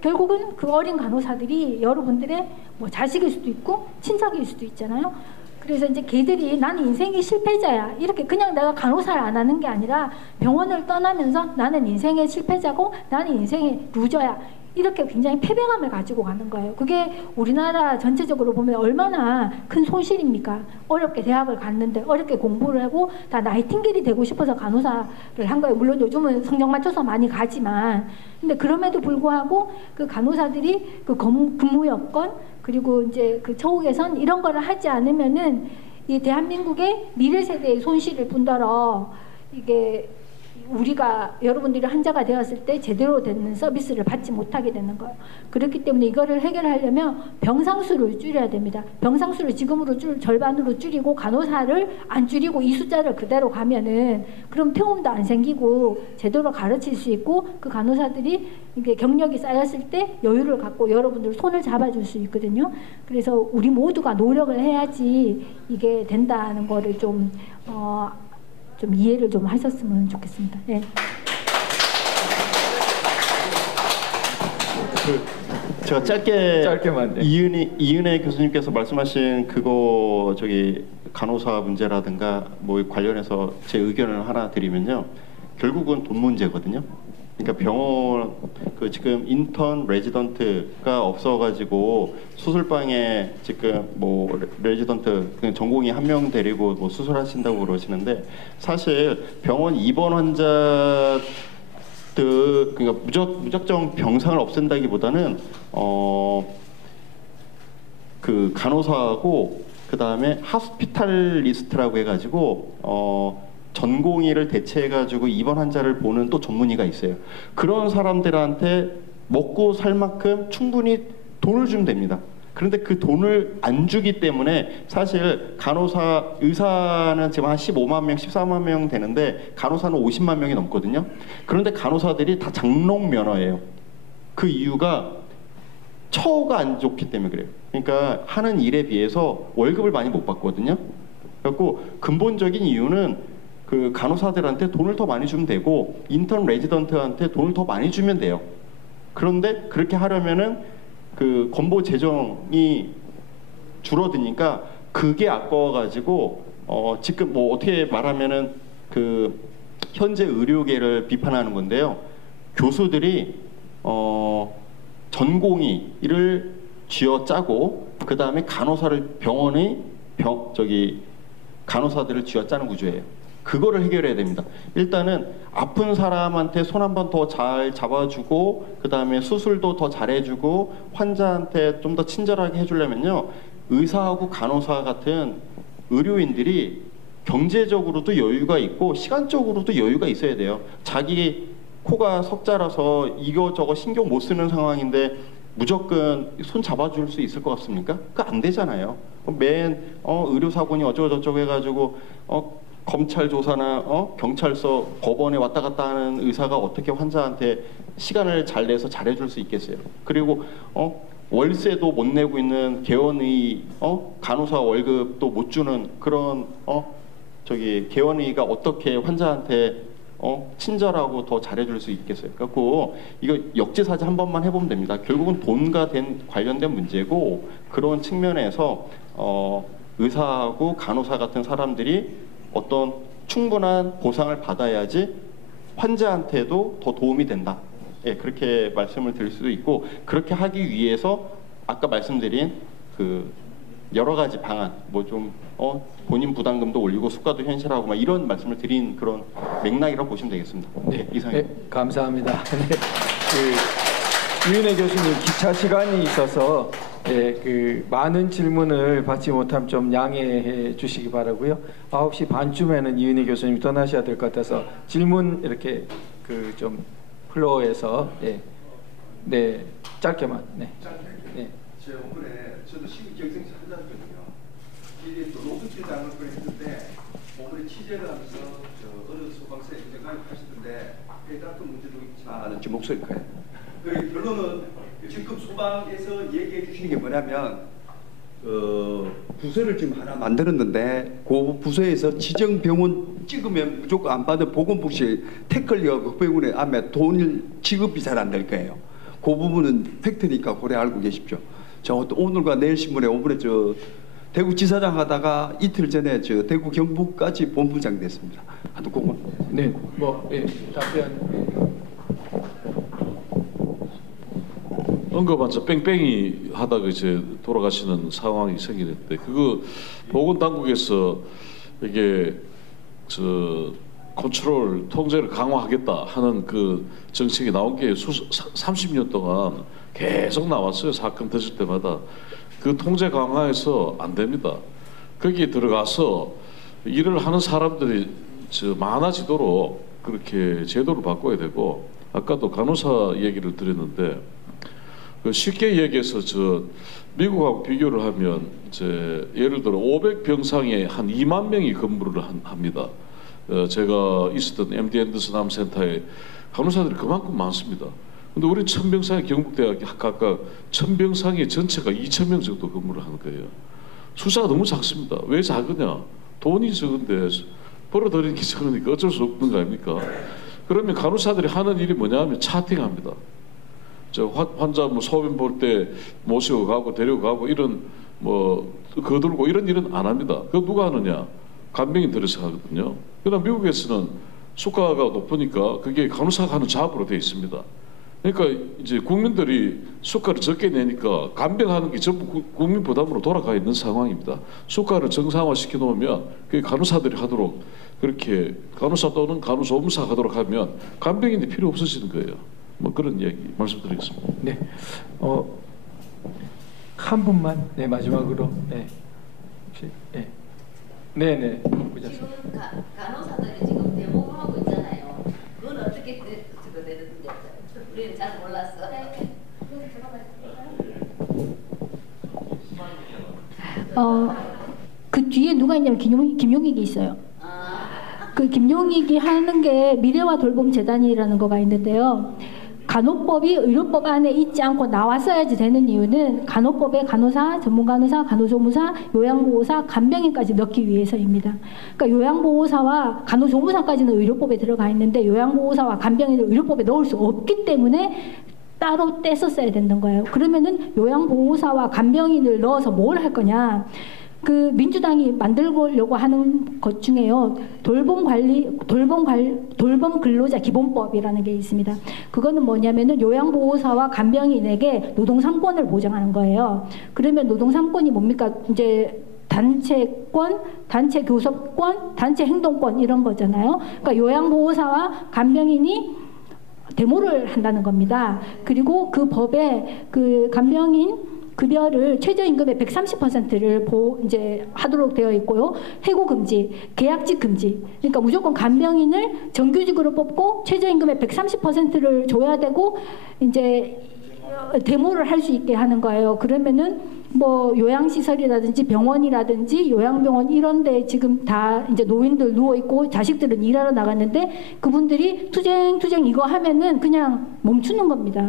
결국은 그 어린 간호사들이 여러분들의 뭐 자식일 수도 있고 친척일 수도 있잖아요. 그래서 이제 걔들이 나는 인생의 실패자야, 이렇게 그냥 내가 간호사를 안 하는 게 아니라 병원을 떠나면서 나는 인생의 실패자고 나는 인생의 루저야, 이렇게 굉장히 패배감을 가지고 가는 거예요. 그게 우리나라 전체적으로 보면 얼마나 큰 손실입니까? 어렵게 대학을 갔는데, 어렵게 공부를 하고 다 나이팅게일이 되고 싶어서 간호사를 한 거예요. 물론 요즘은 성적 맞춰서 많이 가지만, 근데 그럼에도 불구하고 그 간호사들이 그 근무 여건, 그리고 이제 그 처우 개선 이런 거를 하지 않으면은 이 대한민국의 미래 세대의 손실을 뿐더러 이게 우리가 여러분들이 환자가 되었을 때 제대로 되는 서비스를 받지 못하게 되는 거예요. 그렇기 때문에 이거를 해결하려면 병상수를 줄여야 됩니다. 병상수를 지금으로 절반으로 줄이고 간호사를 안 줄이고 이 숫자를 그대로 가면은 그럼 태움도 안 생기고 제대로 가르칠 수 있고 그 간호사들이 이게 경력이 쌓였을 때 여유를 갖고 여러분들 손을 잡아줄 수 있거든요. 그래서 우리 모두가 노력을 해야지 이게 된다는 거를 좀 이해를 좀 하셨으면 좋겠습니다. 네. 제가 짧게만, 네. 이은혜 교수님께서 말씀하신 그거 간호사 문제라든가 뭐 관련해서 제 의견을 하나 드리면요, 결국은 돈 문제거든요. 그러니까 병원 지금 인턴 레지던트가 없어가지고 수술방에 지금 뭐 레지던트 전공의 한 명 데리고 뭐 수술하신다고 그러시는데, 사실 병원 입원 환자 그러니까 무작정 병상을 없앤다기보다는 그 간호사하고 그 다음에 하스피탈리스트라고 해가지고 전공의를 대체해가지고 입원 환자를 보는 또 전문의가 있어요. 그런 사람들한테 먹고 살 만큼 충분히 돈을 주면 됩니다. 그런데 그 돈을 안 주기 때문에 사실 의사는 지금 한 15만 명, 14만 명 되는데 간호사는 50만 명이 넘거든요. 그런데 간호사들이 다 장롱 면허예요. 그 이유가 처우가 안 좋기 때문에 그래요. 그러니까 하는 일에 비해서 월급을 많이 못 받거든요. 그래서 근본적인 이유는 그 간호사들한테 돈을 더 많이 주면 되고 인턴 레지던트한테 돈을 더 많이 주면 돼요. 그런데 그렇게 하려면은 그 건보 재정이 줄어드니까 그게 아까워가지고 지금 뭐 어떻게 말하면은 그 현재 의료계를 비판하는 건데요. 교수들이 전공의를 쥐어짜고 그 다음에 간호사를 간호사들을 쥐어짜는 구조예요. 그거를 해결해야 됩니다. 일단은 아픈 사람한테 손 한 번 더 잘 잡아주고 그 다음에 수술도 더 잘해주고 환자한테 좀 더 친절하게 해주려면요, 의사하고 간호사 같은 의료인들이 경제적으로도 여유가 있고 시간적으로도 여유가 있어야 돼요. 자기 코가 석자라서 이거저거 신경 못 쓰는 상황인데 무조건 손 잡아줄 수 있을 것 같습니까? 그거 안 되잖아요. 의료사고니 어쩌고저쩌고 해가지고 검찰 조사나 경찰서, 법원에 왔다 갔다 하는 의사가 어떻게 환자한테 시간을 잘 내서 잘해줄 수 있겠어요? 그리고 월세도 못 내고 있는 개원의 간호사 월급도 못 주는 그런 개원의가 어떻게 환자한테 친절하고 더 잘해줄 수 있겠어요? 그래갖고 이거 역지사지 한 번만 해보면 됩니다. 결국은 돈과 관련된 문제고, 그런 측면에서 의사하고 간호사 같은 사람들이 어떤 충분한 보상을 받아야지 환자한테도 더 도움이 된다. 예, 그렇게 말씀을 드릴 수도 있고, 그렇게 하기 위해서 아까 말씀드린 그 여러 가지 방안, 뭐 좀 본인 부담금도 올리고 수가도 현실하고 막 이런 말씀을 드린 그런 맥락이라고 보시면 되겠습니다. 네, 이상입니다. 네, 감사합니다. 네, 이은혜 교수님 기차 시간이 있어서 많은 질문을 받지 못하면 좀 양해해 주시기 바라고요. 9시 반쯤에는 이은혜 교수님 떠나셔야 될 것 같아서 질문 이렇게 좀 플로어에서 네, 짧게만. 네. 네. 제 오늘에 저도 시국경쟁자 한자거든요. 이게 또 노숙지장을 보냈는데 오늘에 취재를 하면서 어느 소방서에 가입 하시던데 같은 문제도 있지만 제 목소리일 거예요. 그 결론은 지금 소방에서 얘기해 주시는 게 뭐냐면 부서를 지금 하나 만들었는데 그 부서에서 지정 병원 찍으면 무조건 안 받은 보건복지 태클리어 그 병원에 안에 돈 지급이 잘 안 될 거예요. 그 부분은 팩트니까 고려 알고 계십시오. 저 오늘과 내일 신문에 오늘에 대구지사장 하다가 이틀 전에 대구 경북까지 본부장 됐습니다. 하여튼 그거. 네, 답변. 언급한 뺑뺑이 하다가 이제 돌아가시는 상황이 생기는데, 그거 보건당국에서 이게 컨트롤 통제를 강화하겠다 하는 그 정책이 나온 게 30년 동안 계속 나왔어요. 사건 터질 때마다. 그 통제 강화해서 안 됩니다. 거기에 들어가서 일을 하는 사람들이 많아지도록 그렇게 제도를 바꿔야 되고, 아까도 간호사 얘기를 드렸는데 그 쉽게 얘기해서 미국하고 비교를 하면 이제 예를 들어 500병상에 한 2만 명이 근무를 합니다. 제가 있었던 MD 앤더슨 암센터에 간호사들이 그만큼 많습니다. 근데 우리 1000병상의 경북대학이 각각 1000병상의 전체가 2000명 정도 근무를 하는 거예요. 숫자가 너무 작습니다. 왜 작으냐? 돈이 적은데 벌어들이는 게 적으니까 어쩔 수 없는 거 아닙니까? 그러면 간호사들이 하는 일이 뭐냐 하면 차팅합니다. 환자 소변 볼 때 모시고 가고 데리고 가고 이런 거들고 이런 일은 안 합니다. 그거 누가 하느냐? 간병인 들여서 하거든요. 그러나 미국에서는 수가가 높으니까 그게 간호사가 하는 작업으로 되어 있습니다. 그러니까 이제 국민들이 수가를 적게 내니까 간병하는 게 전부 국민 부담으로 돌아가 있는 상황입니다. 수가를 정상화 시켜 놓으면 그게 간호사들이 하도록, 그렇게 간호사 또는 간호조무사 하도록 하면 간병인이 필요 없어지는 거예요. 그런 이야기 말씀드리겠습니다. 네, 한 분만 마지막으로 혹시 네네 보셨습니다. 지금 간호사들이 지금 대목을 하고 있잖아요. 그건 어떻게 되는지 우리는 잘 몰랐어. 그 뒤에 누가 있냐면 김용익이 있어요. 그 김용익이 하는 게 미래와 돌봄 재단이라는 거가 있는데요. 간호법이 의료법 안에 있지 않고 나왔어야지 되는 이유는 간호법에 간호사, 전문간호사, 간호조무사, 요양보호사, 간병인까지 넣기 위해서입니다. 그러니까 요양보호사와 간호조무사까지는 의료법에 들어가 있는데 요양보호사와 간병인을 의료법에 넣을 수 없기 때문에 따로 떼서 써야 되는 거예요. 그러면은 요양보호사와 간병인을 넣어서 뭘 할 거냐? 그 민주당이 만들려고 하는 것 중에요. 돌봄 근로자 기본법이라는 게 있습니다. 그거는 뭐냐면은 요양보호사와 간병인에게 노동 3권을 보장하는 거예요. 그러면 노동 3권이 뭡니까? 이제 단체권, 단체 교섭권, 단체 행동권 이런 거잖아요. 그러니까 요양보호사와 간병인이 데모를 한다는 겁니다. 그리고 그 법에 그 간병인 급여를 최저임금의 130%를 이제 하도록 되어 있고요. 해고 금지, 계약직 금지. 그러니까 무조건 간병인을 정규직으로 뽑고 최저임금의 130%를 줘야 되고 이제 데모를 할 수 있게 하는 거예요. 그러면은 요양시설이라든지 병원이라든지 요양병원 이런 데 지금 다 이제 노인들 누워 있고 자식들은 일하러 나갔는데 그분들이 투쟁 이거 하면은 그냥 멈추는 겁니다.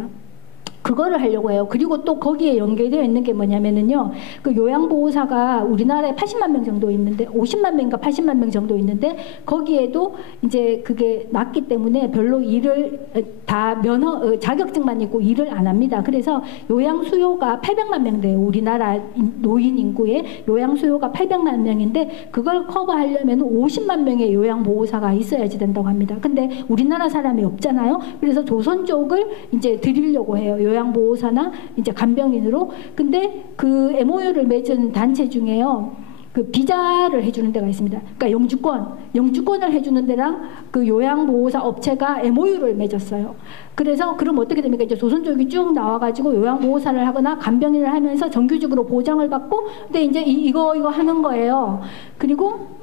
그거를 하려고 해요. 그리고 또 거기에 연계되어 있는 게 뭐냐면은요. 그 요양보호사가 우리나라에 80만 명 정도 있는데 50만 명인가 80만 명 정도 있는데 거기에도 이제 그게 낮기 때문에 별로 일을 다 자격증만 있고 일을 안 합니다. 그래서 요양 수요가 800만 명 돼요. 우리나라 노인 인구의 요양 수요가 800만 명인데 그걸 커버하려면 50만 명의 요양보호사가 있어야지 된다고 합니다. 근데 우리나라 사람이 없잖아요. 그래서 조선 쪽을 이제 드리려고 해요. 요양보호사나 이제 간병인으로. 근데 그 MOU를 맺은 단체 중에요. 그 비자를 해주는 데가 있습니다. 그러니까 영주권을 해주는 데랑 그 요양보호사 업체가 MOU를 맺었어요. 그래서 그럼 어떻게 됩니까? 이제 조선 쪽이 쭉 나와가지고 요양보호사를 하거나 간병인을 하면서 정규직으로 보장을 받고, 근데 이제 이거 하는 거예요. 그리고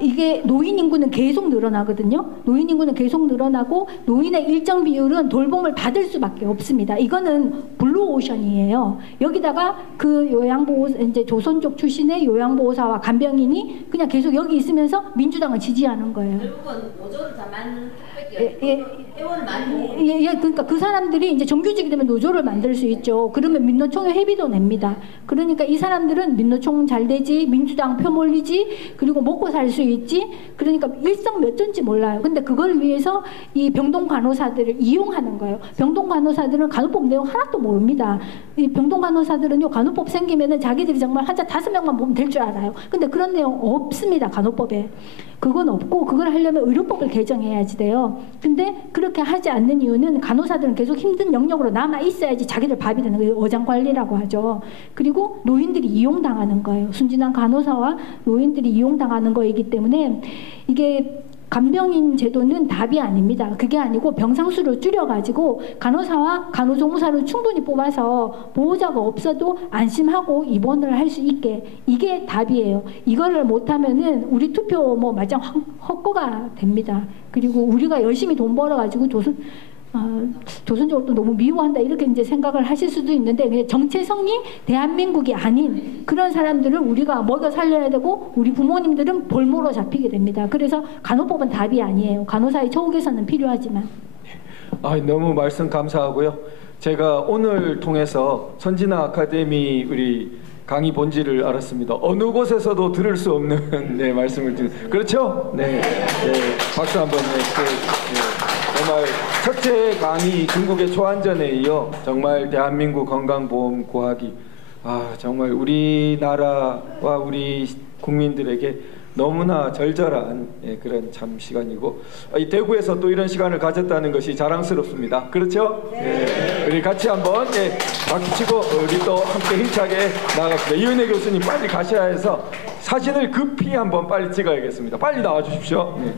이게 노인 인구는 계속 늘어나거든요. 노인 인구는 계속 늘어나고 노인의 일정 비율은 돌봄을 받을 수밖에 없습니다. 이거는 블루오션이에요. 여기다가 그 요양보호사 이제 조선 쪽 출신의 요양보호사와 간병인이 그냥 계속 여기 있으면서 민주당을 지지하는 거예요. 결국은 노조를 다 만든 회원을 만들고. 그러니까 그 사람들이 이제 정규직이 되면 노조를 만들 수 있죠. 그러면 민노총에 회비도 냅니다. 그러니까 이 사람들은 민노총 잘 되지, 민주당 표 몰리지, 그리고 먹고 살 수 있지. 그러니까 일성 몇 전지 몰라요. 근데 그걸 위해서 이 병동 간호사들을 이용하는 거예요. 병동 간호사들은 간호법 내용 하나도 모릅니다. 이 병동 간호사들은요, 간호법 생기면은 자기들이 정말 환자 5명만 보면 될 줄 알아요. 근데 그런 내용 없습니다. 간호법에. 그건 없고, 그걸 하려면 의료법을 개정해야지 돼요. 근데 그렇게 하지 않는 이유는 간호사들은 계속 힘든 영역으로 남아 있어야지 자기들 밥이 되는 거예요. 어장관리라고 하죠. 그리고 노인들이 이용당하는 거예요. 순진한 간호사와 노인들이 이용당하는 거이기 때문에 이게 간병인 제도는 답이 아닙니다. 그게 아니고 병상수를 줄여가지고 간호사와 간호조무사를 충분히 뽑아서 보호자가 없어도 안심하고 입원을 할 수 있게, 이게 답이에요. 이거를 못하면은 우리 투표 뭐 말짱 헛거가 됩니다. 그리고 우리가 열심히 돈 벌어가지고 조선족을 또 너무 미워한다 이렇게 이제 생각을 하실 수도 있는데, 그냥 정체성이 대한민국이 아닌 그런 사람들을 우리가 먹여 살려야 되고 우리 부모님들은 볼모로 잡히게 됩니다. 그래서 간호법은 답이 아니에요. 간호사의 처우 개선은 필요하지만. 너무 말씀 감사하고요. 제가 오늘 통해서 선진화 아카데미 우리 강의 본질을 알았습니다. 어느 곳에서도 들을 수 없는 네, 말씀을 드립니다. 그렇죠? 네, 박수 한번 정말 첫째 강의 중국의 초안전에 이어 정말 대한민국 건강보험 구하기, 정말 우리나라와 우리 국민들에게 너무나 절절한 그런 참 시간이고, 이 대구에서 또 이런 시간을 가졌다는 것이 자랑스럽습니다. 그렇죠? 네. 우리 같이 한번 박수치고 우리 또 함께 힘차게 나갑시다. 이은혜 교수님 빨리 가셔야 해서 사진을 급히 한번 빨리 찍어야겠습니다. 빨리 나와 주십시오. 네.